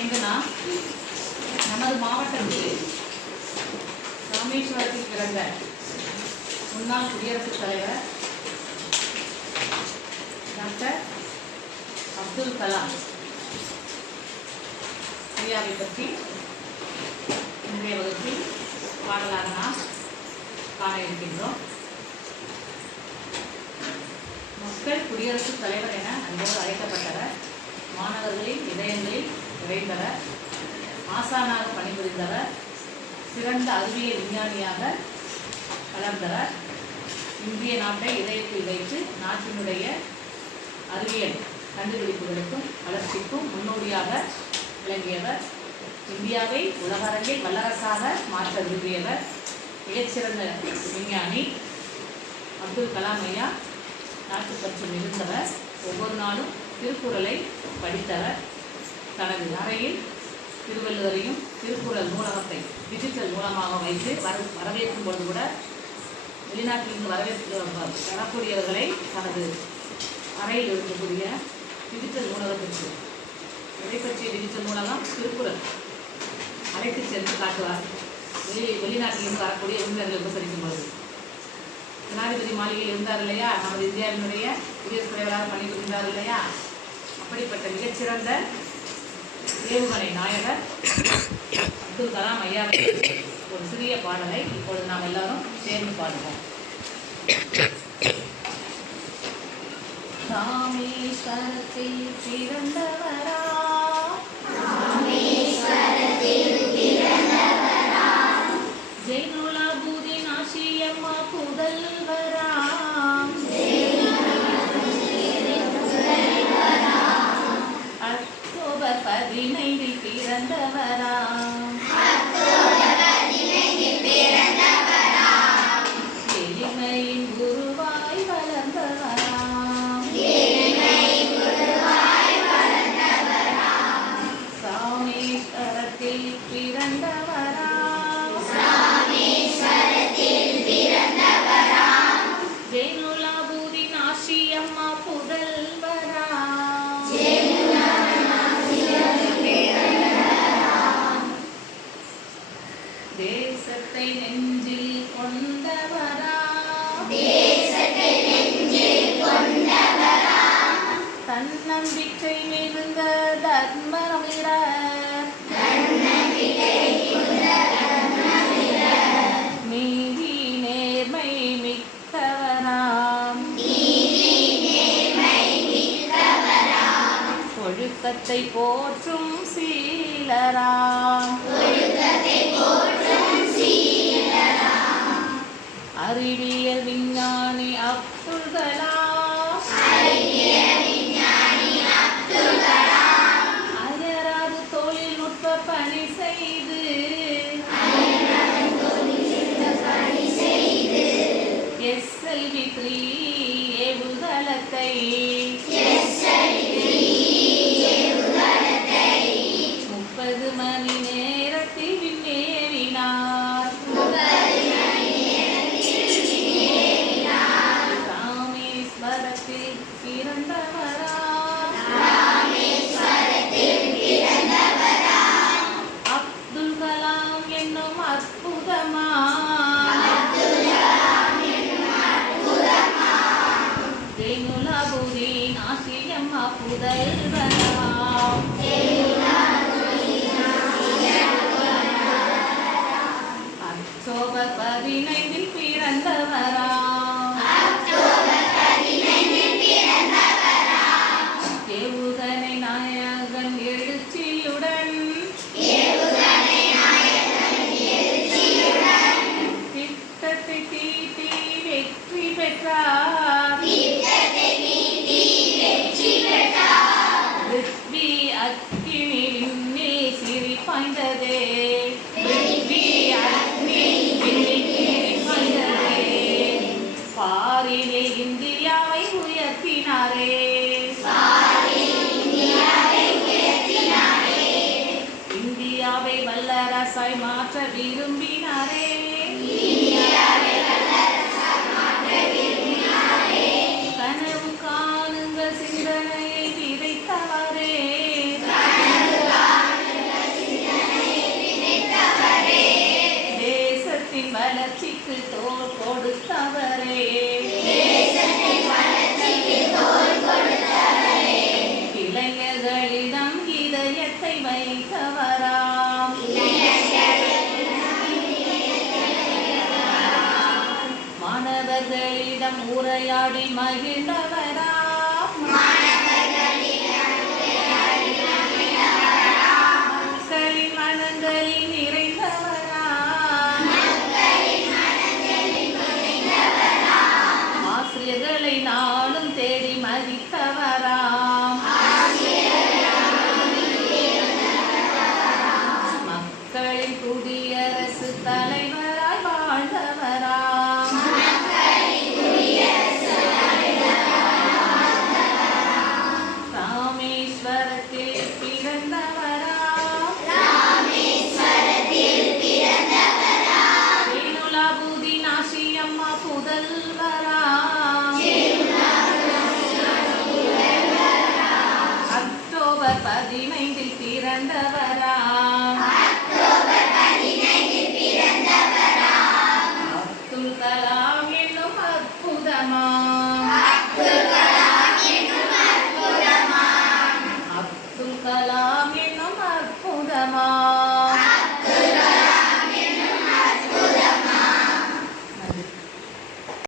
எங்கன்னா நமது மாவட்டத்தில் ராமேஸ்வரத்தில் பிறந்த முன்னாள் குடியரசுத் தலைவர் டாக்டர் அப்துல் கலாம் ஐயாவை பற்றி இன்றைய வகுப்பில் பாடலாக நாம் காண இருக்கின்றோம். மக்கள் குடியரசுத் தலைவர் என அன்போடு அழைக்கப்பட்டவர். மாணவர்களின் இதயங்களில் நிறைந்தவர். ஆசானாக பணிபுரிந்தவர். சிறந்த அறிவியல் விஞ்ஞானியாக வளர்ந்தவர். இந்திய நாட்டை இதயத்தில் வைத்து நாட்டினுடைய அறிவியல் கண்டுபிடிப்புகளுக்கும் வளர்ச்சிக்கும் முன்னோடியாக விளங்கியவர். இந்தியாவை உலகளவில் வல்லரசாக மாற்ற விரும்பியவர். மிகச்சிறந்த விஞ்ஞானி அப்துல் கலாம் ஐயா நாட்டுப்பற்று மிகுந்தவர். ஒவ்வொரு நாளும் திருக்குறளை படித்தவர். தனது அறையில் திருவள்ளுவரையும் திருக்குறள் நூலகத்தை டிஜிட்டல் மூலமாக வைத்து வரவேற்கும் பொழுது கூட வெளிநாட்டிலிருந்து வரக்கூடியவர்களை தனது அறையில் இருக்கக்கூடிய டிஜிட்டல் நூலகத்திற்கு எதை பற்றிய டிஜிட்டல் நூலகம் திருக்குறள் அழைத்து சென்று காட்டுவார். வெளிநாட்டிலிருந்து வரக்கூடிய விருந்தினர்களை உபசரிக்கும் பொழுது ஜனாதிபதி மாளிகையில் இருந்தார் இல்லையா, நமது இந்தியாவினுடைய குடியரசுத் தலைவராக பணிபுரிந்தார் இல்லையா, அப்படிப்பட்ட மிகச்சிறந்த ஏவுகணை நாயகர் அப்துல் கலாம் ஐயாவை ஒரு சிறிய பாடலை இப்பொழுது நாம் எல்லாரும் சேர்ந்து பாடுவோம். ராமேஸ்வரத்தில் பிறந்தவரா, ஜெய்னுலாபுதீன் ஆஷியம்மா புதல்வரா, அக்டோபர் 15 பிறந்தவரா, எளிமையின் குருவாய் வளர்ந்தவரா, ராமேஸ்வரத்தில் பிறந்தவரா, ஜெய்னுலாபுதீன் ஆஷியம்மா புதல்வரா, தேசத்தை நெஞ்சில் கொண்டவரா, தன்னம்பிக்கை மிகுந்த தர்மவீரர், நீதி நேர்மை மிக்கவராம், ஒழுக்கத்தை போற்றும் சீலராம், அறிவியல் விஞ்ஞானி அப்துல் கலாம், அயராது தொழில்நுட்ப பணி செய்து SLV3 ஏவுதளத்தை 30 மணி நேரத்தில் விண்ணேறினார். ராமேஸ்வரத்தில் பிறந்தவரா, அப்துல் கலாம் என்னும் அற்புதமா, ஜெய்னுலாபுதீன் ஆஷியம்மா புதல்வரா, அக்டோபர் 15 பிறந்தவரா, ஏவுகணை நாயகன் எழுச்சியுடன் திட்டத்தை தீட்டி வெற்றி பெற்றார். ரித்வி அக்கினி விண்ணில் சிறி பாய்ந்ததே, பாரினில் இந்தியாவை உயர்த்தினாரே, இந்தியாவை வல்லரசாய் மாற்ற விரும்பினாரே, கனவு காணுங்க சிந்தனையை விதைத்தவரே, கனவு வைத்தவராம். மாணவர்களிடம் உரையாடி மகிழ்ந்தவராம். மக்களின் மனங்களில் நிறைந்தவராம். ஆசிரியர்களை நாளும் தேடி மதித்தவராம். மக்களின் குடியரசு தலைவராய் வாழ்ந்தவராம். ராமேஸ்வரத்தில் பிறந்தவர்